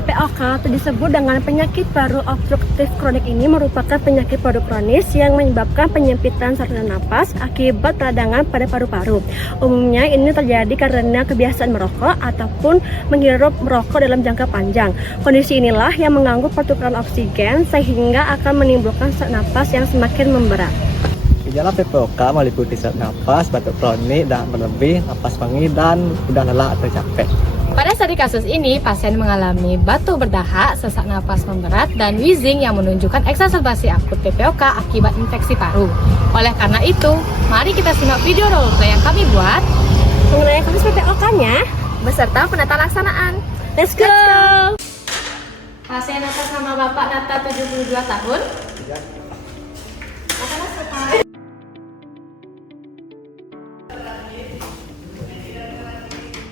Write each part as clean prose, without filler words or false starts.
PPOK atau disebut dengan penyakit paru obstruktif kronik ini merupakan penyakit paru kronis yang menyebabkan penyempitan saluran napas akibat peradangan pada paru-paru. Umumnya ini terjadi karena kebiasaan merokok ataupun menghirup merokok dalam jangka panjang. Kondisi inilah yang mengganggu pertukaran oksigen sehingga akan menimbulkan sesak napas yang semakin memberat. Gejala PPOK meliputi sesak napas, batuk kronik dan berlebih, napas wangi, dan mudah lelah atau capek. Pada studi kasus ini, pasien mengalami batuk berdahak, sesak napas memberat, dan wheezing yang menunjukkan eksaserbasi akut PPOK akibat infeksi paru. Oleh karena itu, mari kita simak video roleplay yang kami buat Mengenai kasus PPOK-nya, beserta penata laksanaan. let's go! Pasien atas nama Bapak Nata 72 tahun.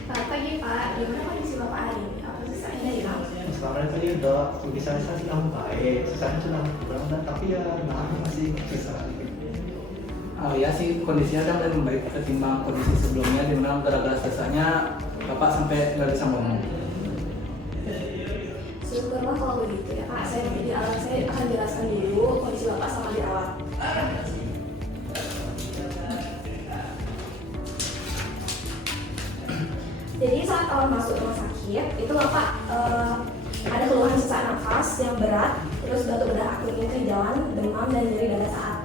Selamat pagi Pak, gimana kondisi Bapak hari ini? Apa sesaknya hilang? Sekarang tadi udah bisa sudah baik, sesaknya sudah berkurang, tapi ya nahan masih susah. Oh ya sih, kondisinya kan lebih baik ketimbang kondisi sebelumnya, di mana gara-gara sesaknya Bapak sampai nggak bisa ngomong. Syukurlah kalau begitu ya Pak. Saya akan jelaskan dulu kondisi Bapak sama dirawat. Jadi saat awal masuk rumah sakit itu Bapak ada keluhan sesak nafas yang berat, terus batuk berdahak akut kehijauan, demam dan nyeri dada saat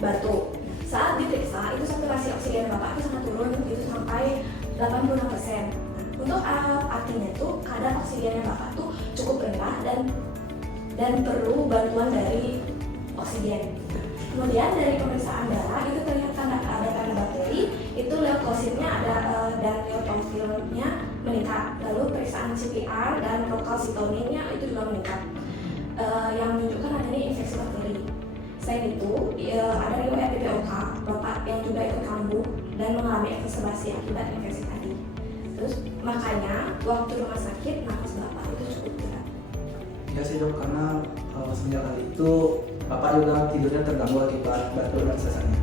batuk. Saat diperiksa itu saturasi oksigen Bapak itu sangat turun, itu sampai 86%. Untuk artinya itu kadar oksigennya Bapak tuh cukup rendah dan perlu bantuan dari oksigen. Kemudian dari pemeriksaan darah itu terlihat ada tanda bakteri, itu leukositnya ada dan eosinofilnya meningkat. Lalu pemeriksaan CPR dan procalcitoninnya itu juga meningkat, yang menunjukkan adanya infeksi bakteri. Selain itu ada riwayat PPOK Bapak yang juga ikut kambuh dan mengalami eksaserbasi akibat infeksi tadi. Terus makanya waktu rumah sakit nafas Bapak itu cukup berat. Ya sih dok, karena semenjak hari itu Bapak juga tidurnya terganggu akibat batuk dan sesaknya.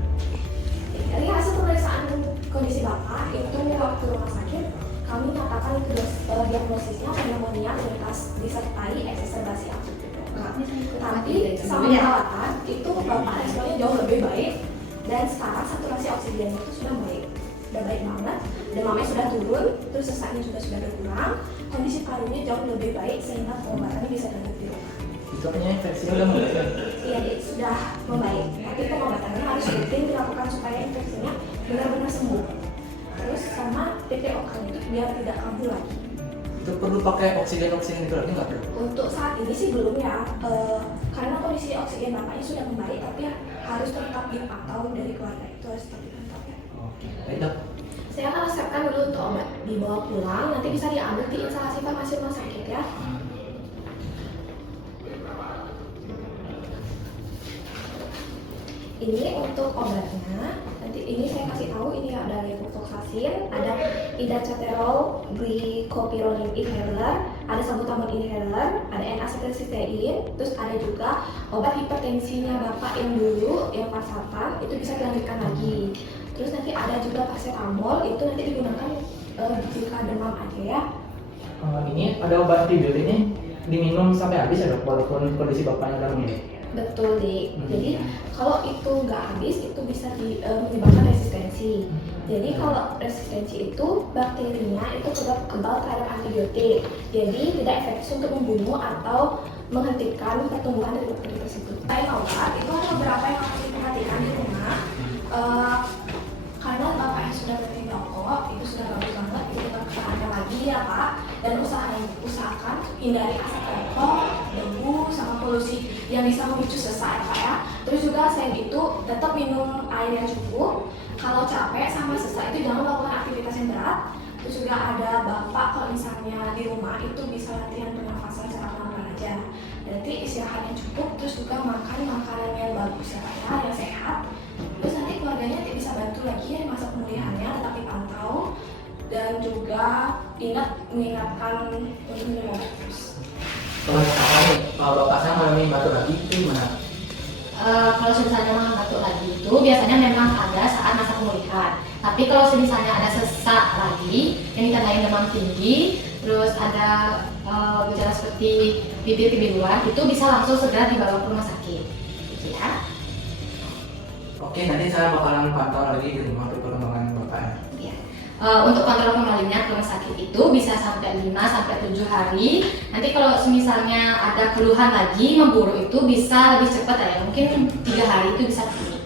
Dari hasil pemeriksaan kondisi Bapak itu waktu rumah sakit kami nyatakan itu diagnosisnya pneumonia disertai eksaserbasi akut PPOK. Tapi sama perawatan itu Bapak responnya jauh lebih baik dan sekarang saturasi oksigennya itu sudah baik banget, demamnya sudah turun, terus sesaknya juga sudah berkurang, kondisi parunya jauh lebih baik sehingga pengobatannya bisa lanjut di rumah. Itu artinya infeksinya udah membaik. Iya, sudah membaik, tapi pengobatannya harus rutin dilakukan supaya infeksinya benar-benar sembuh. Terus sama PPOK itu biar tidak kambuh lagi. Itu perlu pakai oksigen itu lagi nggak dok? Untuk saat ini sih belum ya, karena kondisi oksigen bapaknya sudah membaik, tapi harus tetap dipantau dari keluarga, itu harus tetap dipantau ya. Oke, baik dok. Saya akan resepkan dulu untuk obat, dibawa pulang, nanti bisa diambil di instalasi farmasi rumah sakit ya. Ini untuk obatnya, nanti ini saya kasih tahu, ini ada levofloxacin, ada idacaterol, glycopyrrolin inhaler, ada salbutamol inhaler, ada N-acetylcysteine, terus ada juga obat hipertensinya Bapak yang dulu, yang Varsatan, itu bisa dilanjutkan lagi. Terus nanti ada juga paracetamol, itu nanti digunakan jika demam aja ya. Ini ada obat tidur ini diminum sampai habis ya dok, walaupun kondisi Bapaknya udah membaik. Betul dik. Jadi kalau itu nggak habis itu bisa menyebabkan resistensi. Jadi kalau resistensi itu bakterinya itu kebal terhadap antibiotik. Jadi tidak efektif untuk membunuh atau menghentikan pertumbuhan dari bakteri tersebut. Selain obat itu ada beberapa yang harus diperhatikan di rumah. Karena Bapak yang sudah berhenti merokok itu sudah bagus banget, itu kita pertahankan lagi ya Pak. Dan usahakan hindari asap rokok, debu, sama polusi yang bisa memicu sesak ya Pak ya. Terus juga selain itu tetap minum air yang cukup. Kalau capek sama sesak itu jangan melakukan aktivitas yang berat. Terus juga ada Bapak kalau misalnya di rumah itu bisa latihan pernafasan secara pelan-pelan aja. Nanti istirahat yang cukup, terus juga makan makanan yang bagus ya Pak ya, yang sehat. Terus nanti keluarganya bisa bantu lagi ya masa pemulihannya, tetap dipantau dan juga mengingatkan untuk minum obat terus. Kalau Bapak saya mengalami batuk lagi itu gimana? Kalau misalnya batuk lagi itu biasanya memang ada saat masa pemulihan. Tapi kalau misalnya ada sesak lagi, yang ditandai demam tinggi, terus ada gejala seperti bibir kebiruan, itu bisa langsung segera dibawa ke rumah sakit, gitu ya. Oke, nanti saya bakalan pantau lagi di rumah untuk perkembangan bapaknya. Ya. Untuk kontrol kembalinya ke rumah sakit itu bisa sampai 5 sampai 7 hari. Nanti kalau misalnya ada keluhan lagi memburuk itu bisa lebih cepat ya, mungkin 3 hari itu bisa pulih.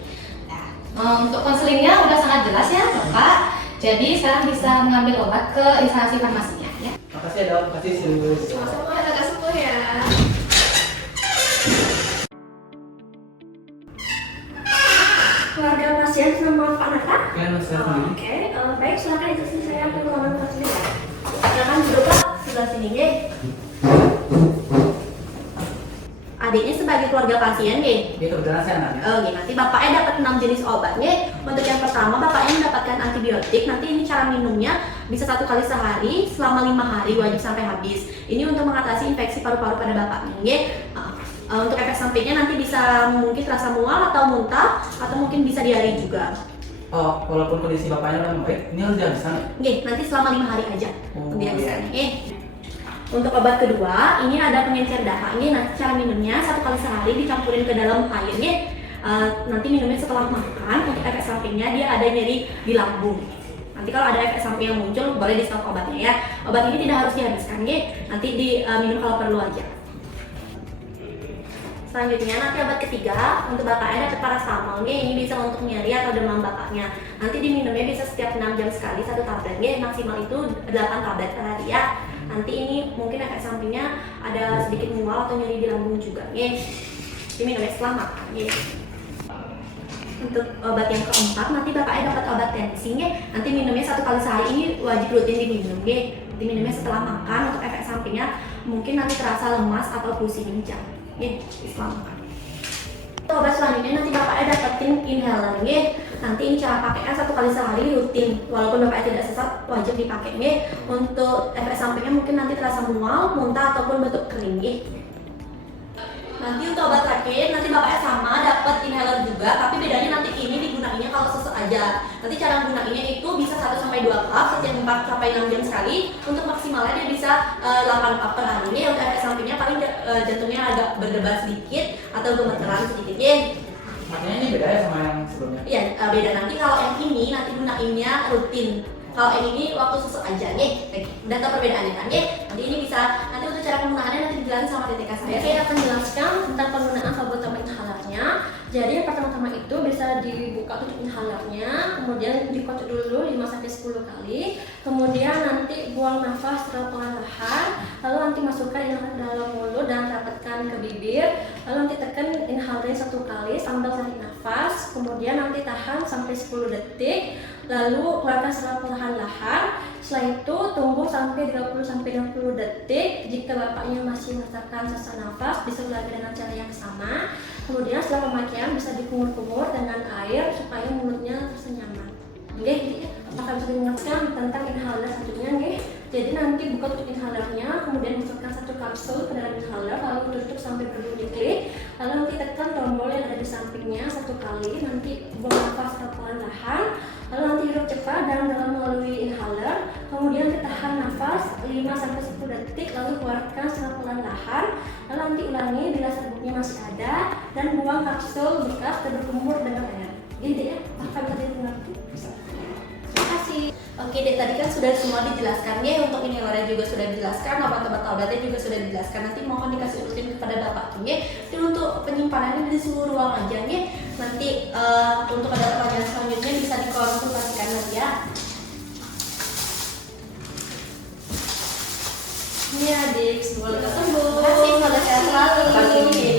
Nah, untuk konselingnya udah sangat jelas ya Bapak. Jadi sekarang bisa mengambil obat ke instansi farmasinya ya. Makasih ya dok, makasih serius. Sama-sama, agak sembuh ya. Keluarga pasien sama Pak Nata. Ya, saya sendiri. Oke, baik, silakan itu saya ke ruangan konseling ya. Silakan duduk Pak, sebelah sini ya. Adiknya sebagai keluarga pasien nih. Ini kebetulan saya anaknya. Oke, nanti bapaknya dapat 6 jenis obatnya. Untuk yang pertama, bapaknya mendapatkan antibiotik. Nanti ini cara minumnya bisa 1 kali sehari selama 5 hari, wajib sampai habis. Ini untuk mengatasi infeksi paru-paru pada bapaknya. Ya. Untuk efek sampingnya nanti bisa mungkin terasa mual atau muntah atau mungkin bisa diare juga. Oh, walaupun kondisi bapaknya udah membaik, ini harus dihabiskan. Oke, nanti selama 5 hari aja Oh, dihabiskan. Untuk obat kedua, ini ada pengencer dahak. Ini nanti cara minumnya 1 kali sehari dicampurin ke dalam air. Nanti minumnya setelah makan. Untuk efek sampingnya dia ada nyeri di lambung. Nanti kalau ada efek samping yang muncul boleh di stop obatnya ya. Obat ini tidak harus dihabiskan nanti diminum kalau perlu aja. Selanjutnya nanti obat ketiga untuk bapaknya dapat paracetamol. Ini bisa untuk nyeri atau demam bapaknya. Nanti diminumnya bisa setiap 6 jam sekali 1 tablet. Maksimal itu 8 tablet per hari ya. Nanti ini mungkin efek sampingnya ada sedikit mual atau nyeri di lambung juga. Diminumnya setelah makan. Untuk obat yang keempat nanti bapaknya dapat obat tensi. Nanti minumnya 1 kali sehari, ini wajib rutin diminum. Diminumnya setelah makan. Untuk efek sampingnya mungkin nanti terasa lemas atau pusing bincang. Setelah makan. Untuk obat selanjutnya nanti bapaknya dapetin inhaler. Nanti ini cara pakainya 1 kali sehari rutin. Walaupun bapaknya tidak sesak, wajib dipakai. Untuk efek sampingnya mungkin nanti terasa mual, muntah ataupun batuk kering. Nanti untuk obat terakhir nanti bapaknya sama dapat inhaler juga, tapi bedanya nanti ini digunainnya kalau sesek aja. Nanti cara gunainnya itu bisa 1 sampai 2 cup setiap 4 sampai 6 jam sekali. Untuk maksimalnya dia bisa 8 cup per hari. Untuk efek sampingnya paling jantungnya agak berdebar sedikit atau gemeteran sedikit. Makanya ini beda ya sama yang sebelumnya? Iya, beda. Nanti kalau yang ini nanti gunainnya rutin. Kalau yang ini waktu sesek aja udah tahu perbedaannya kan Nanti ini bisa, nanti untuk cara penggunaannya nanti dijelasin sama TTK saya. Saya akan jelaskan tentang penggunaan salbutamol inhalernya. Jadi yang pertama-tama itu bisa dibuka tutup inhalernya, kemudian dikocok dulu 5-10 kali, kemudian nanti buang nafas secara perlahan, lalu nanti masukkan inhaler dalam mulut dan rapatkan ke bibir, lalu nanti tekan inhalernya 1 kali sambil tarik nafas, kemudian nanti tahan sampai 10 detik, lalu keluarkan secara perlahan-lahan. Setelah itu tunggu sampai 30-60 detik. Jika bapaknya masih merasakan sesak nafas, bisa ulangi dengan cara yang sama. Kemudian setelah pemakaian bisa dikumur-kumur dengan air supaya mulutnya terasa nyaman. Apakah bisa diingatkan tentang inhaler selanjutnya? Jadi nanti buka tutup inhalernya, kemudian masukkan 1 kapsul ke dalam inhaler, lalu tutup sampai berbunyi klik. Lalu nanti tekan tombol yang ada di sampingnya 1 kali, nanti buang nafas perlahan-lahan. Lalu nanti hirup cepat dan dalam melalui inhaler, kemudian ditahan nafas 5-10 detik, lalu keluarkan secara perlahan-lahan. Lalu nanti ulangi bila serbuknya masih ada dan buang kapsul bekas dan berkumur dengan air. Jadi akan bisa dimengerti? Bisa. Terima kasih. Oke dek, tadi kan sudah semua dijelaskan untuk inhalernya juga sudah dijelaskan, obat-obatnya juga sudah dijelaskan. Nanti mohon dikasih rutin kepada bapak dan untuk penyimpanannya di seluruh ruang aja Nanti untuk ada pertanyaan selanjutnya bisa dikonsultasikan lagi ya. Ini adik, semoga sembuh. Terima kasih, semoga sehat selalu.